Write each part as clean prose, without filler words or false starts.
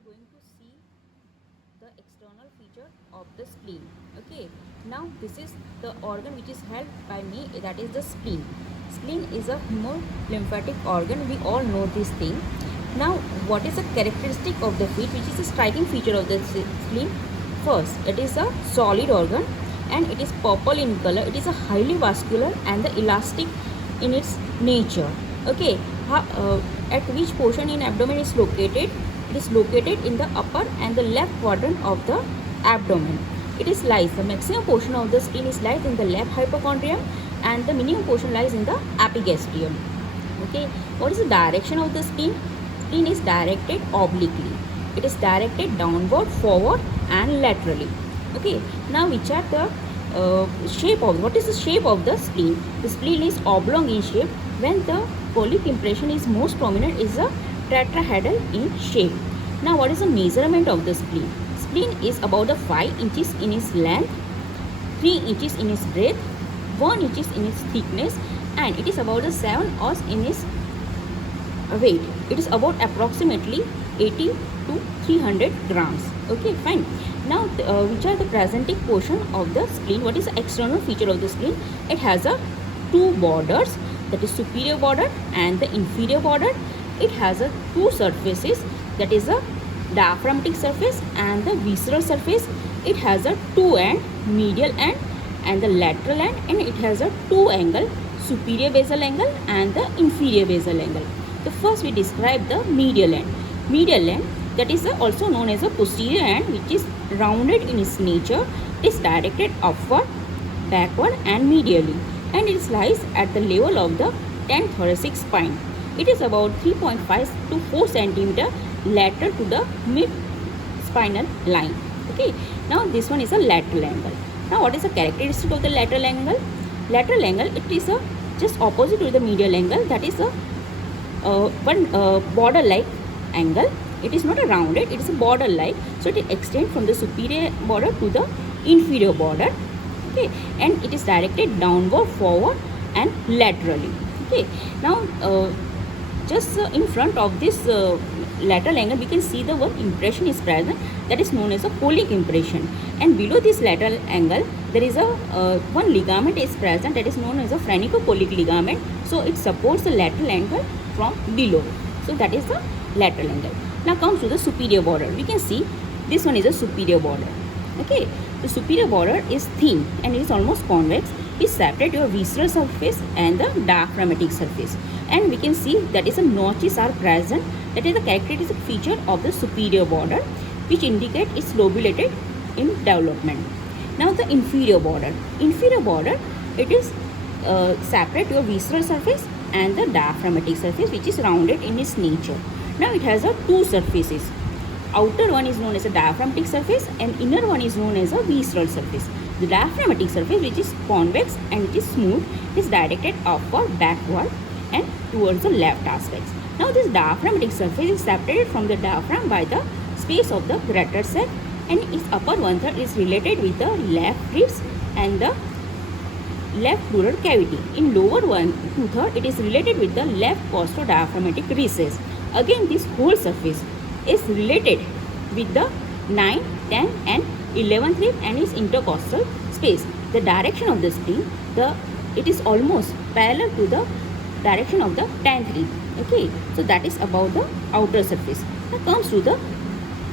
are going to see the external feature of the spleen. Okay, now this is the organ which is held by me, that is the spleen. Spleen is a hemolymphatic organ, we all know this thing. Now what is the characteristic of the feet, which is a striking feature of the spleen? First, it is a solid organ and it is purple in color. It is a highly vascular and the elastic in its nature. Okay, at which portion in abdomen is located? It is located in the upper and the left quadrant of the abdomen. It is lies, the maximum portion of the spleen is lies in the left hypochondrium and the minimum portion lies in the epigastrium. Okay, what is the direction of the spleen? Spleen is directed obliquely. It is directed downward, forward and laterally. Okay, now which are the shape of, what is the shape of the spleen? The spleen is oblong in shape. When the colic impression is most prominent, is a tetrahedral in shape. Now what is the measurement of the spleen? Spleen is about 5 inches in its length, 3 inches in its breadth, 1 inch in its thickness, and it is about 7 oz in its weight. It is about approximately 80 to 300 grams. Okay, fine. Now which are the presenting portion of the spleen? What is the external feature of the spleen? It has two borders, that is superior border and the inferior border. It has two surfaces, that is a diaphragmatic surface and the visceral surface. It has a two end, medial end and the lateral end, and it has a two angle, superior basal angle and the inferior basal angle. The first we describe the medial end. Medial end, that is also known as a posterior end, which is rounded in its nature. It is directed upward, backward and medially, and it lies at the level of the 10th thoracic spine. It is about 3.5 to 4 cm lateral to the mid spinal line. Okay, now this one is a lateral angle. Now what is the characteristic of the lateral angle? Lateral angle, it is just opposite to the medial angle, that is one border like angle. It is not a rounded, it is a border like, so it extends from the superior border to the inferior border. Okay, and it is directed downward, forward and laterally. Okay, now just in front of this lateral angle we can see the one impression is present, that is known as a colic impression, and below this lateral angle there is a one ligament is present, that is known as a phrenico-colic ligament. So it supports the lateral angle from below. So that is the lateral angle. Now comes to the superior border. We can see this one is a superior border. Okay, the superior border is thin and it is almost convex. It separates your visceral surface and the diaphragmatic surface, and we can see that is a notches are present. That is the characteristic feature of the superior border, which indicate it's lobulated in development. Now the inferior border. Inferior border, it is separate your visceral surface and the diaphragmatic surface, which is rounded in its nature. Now it has two surfaces. Outer one is known as a diaphragmatic surface and inner one is known as a visceral surface. The diaphragmatic surface, which is convex and it is smooth, is directed upward, backward and towards the left aspects. Now this diaphragmatic surface is separated from the diaphragm by the space of the greater sac, and its upper one third is related with the left ribs and the left pleural cavity. In lower 1/2 it is related with the left costodiaphragmatic recess. Again, this whole surface is related with the 9, 10 and 11th rib and its intercostal space. The direction of the spleen, it is almost parallel to the direction of the 10th rib. Okay, so that is about the outer surface. Now comes to the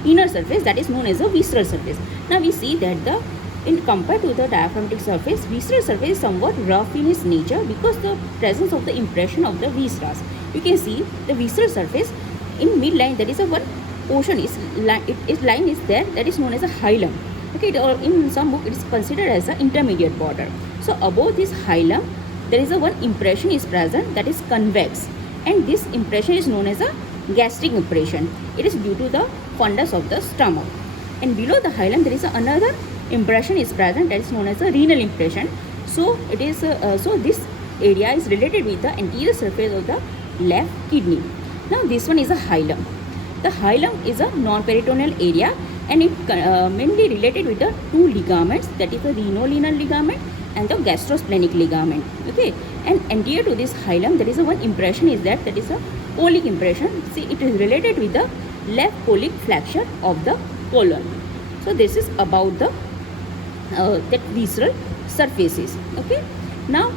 inner surface, that is known as the visceral surface. Now we see that in compared to the diaphragmatic surface, visceral surface is somewhat rough in its nature because the presence of the impression of the viscera. You can see the visceral surface in midline, there is a one portion is line is there, that is known as a hilum. Okay, or in some book it is considered as an intermediate border. So above this hilum there is a one impression is present, that is convex, and this impression is known as a gastric impression. It is due to the fundus of the stomach. And below the hilum there is another impression is present, that is known as a renal impression. So it is so this area is related with the anterior surface of the left kidney. Now this one is a hilum. The hilum is a non-peritoneal area and it mainly related with the two ligaments, that is the renal ligament and the gastrosplenic ligament. Okay, and anterior to this hilum there is a one impression is that is a colic impression. See, it is related with the left colic flexure of the colon. So this is about the that visceral surfaces. Okay. Now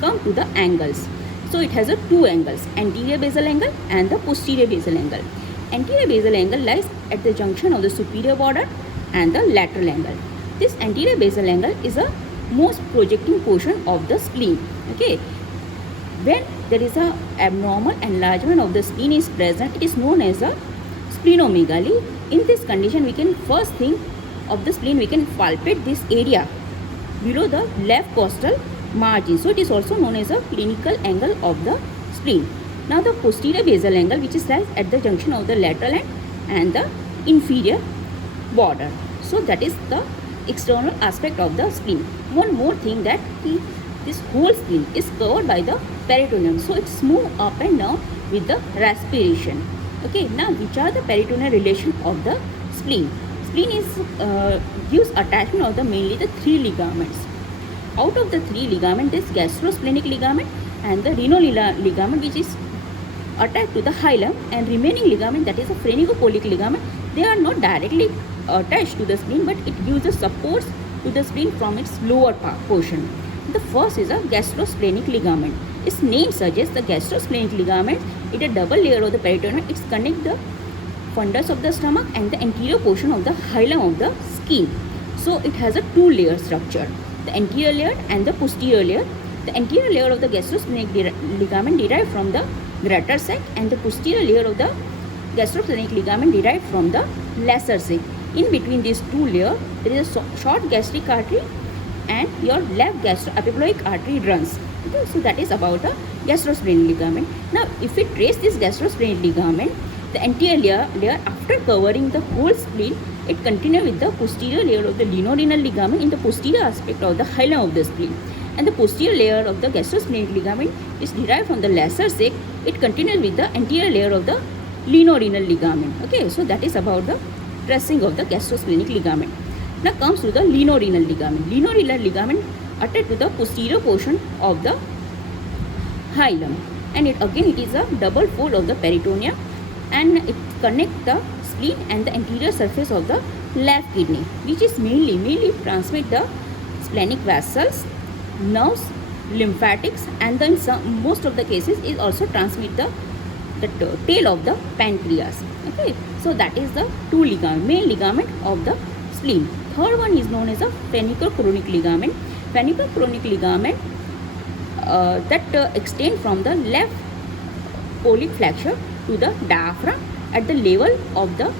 come to the angles. So it has a two angles, anterior basal angle and the posterior basal angle. Anterior basal angle lies at the junction of the superior border and the lateral angle. This anterior basal angle is a most projecting portion of the spleen. Okay. When there is a abnormal enlargement of the spleen is present, it is known as a splenomegaly. In this condition, we can first think of the spleen, we can palpate this area below the left costal margin. So it is also known as a clinical angle of the spleen. Now the posterior basal angle, which is lies at the junction of the lateral end and the inferior border. So that is the external aspect of the spleen. One more thing, that this whole spleen is covered by the peritoneum, so it's move up and down with the respiration. Okay, now which are the peritoneal relation of the spleen? Spleen is gives attachment of the mainly the three ligaments. Out of the three ligaments, this gastrosplenic ligament and the renal ligament, which is attached to the hilum, and remaining ligament, that is a phrenicocholic ligament, they are not directly attached to the spleen, but it gives the supports to the spleen from its lower portion. The first is a gastrosplenic ligament. Its name suggests the gastrosplenic ligament is a double layer of the peritoneum. It connects the fundus of the stomach and the anterior portion of the hilum of the skin. So it has a two-layer structure, the anterior layer and the posterior layer. The anterior layer of the gastrosplenic ligament derived from the greater sac, and the posterior layer of the gastrosplenic ligament derived from the lesser sac. In between these two layers, there is a short gastric artery and your left gastroepiploic artery runs. Okay, so that is about the gastrosplenic ligament. Now, if we trace this gastrosplenic ligament, the anterior layer after covering the whole spleen, it continues with the posterior layer of the lienorenal ligament in the posterior aspect of the hilum of the spleen. And the posterior layer of the gastrosplenic ligament is derived from the lesser sac. It continues with the anterior layer of the lienorenal ligament. Okay, so that is about the tracing of the gastrosplenic ligament. Now comes to the lienorenal ligament. Lienorenal ligament attached to the posterior portion of the hilum, and it is a double fold of the peritoneum, and it connects the spleen and the anterior surface of the left kidney, which is mainly transmit the splenic vessels, nerves, lymphatics, and then most of the cases is also transmit the tail of the pancreas. Okay, so that is the two ligament, main ligament of the spleen. Third one is known as a phrenicochoric ligament. Phrenicochoric ligament that extend from the left colic flexure to the diaphragm at the level of the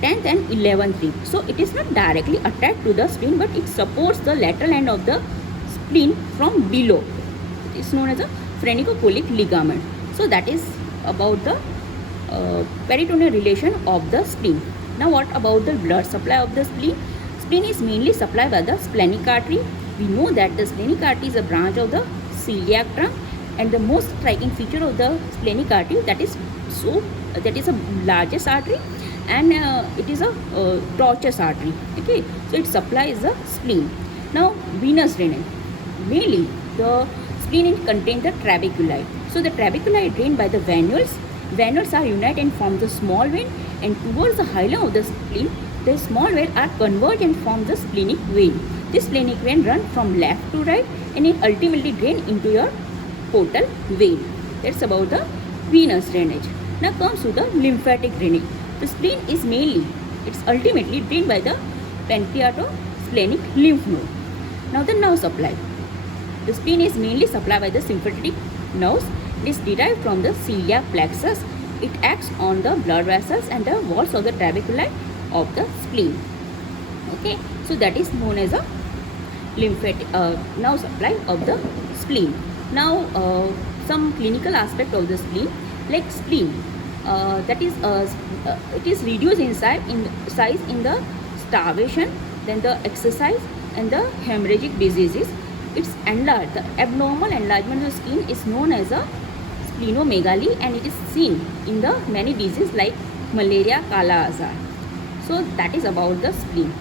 10th and 11th rib. So it is not directly attached to the spleen, but it supports the lateral end of the spleen from below. It is known as a phrenicochoric ligament. So that is about the peritoneal relation of the spleen. Now what about the blood supply of the spleen? Spleen is mainly supplied by the splenic artery. We know that the splenic artery is a branch of the celiac trunk, and the most striking feature of the splenic artery, that is a largest artery, and it is a tortuous artery. Okay, so it supplies the spleen. Now venous drainage, mainly the spleen contains the trabeculi. So the trabeculi are drained by the venules. Venules are united and form the small vein, and towards the hilum of the spleen, the small vein are converged and form the splenic vein. This splenic vein runs from left to right, and it ultimately drains into your portal vein. That's about the venous drainage. Now comes to the lymphatic drainage. The spleen is it's ultimately drained by the pancreatosplenic lymph node. Now the nerve supply. The spleen is mainly supplied by the sympathetic nerves. It is derived from the celiac plexus. It acts on the blood vessels and the walls of the trabeculi of the spleen. Okay, so that is known as a lymphatic nerve supply of the spleen. Now some clinical aspect of the spleen, like spleen, it is reduced in size in the starvation, then the exercise, and the hemorrhagic diseases. It's enlarged. The abnormal enlargement of the skin is known as a splenomegaly, and it is seen in the many diseases like malaria, kala azar. So that is about the spleen.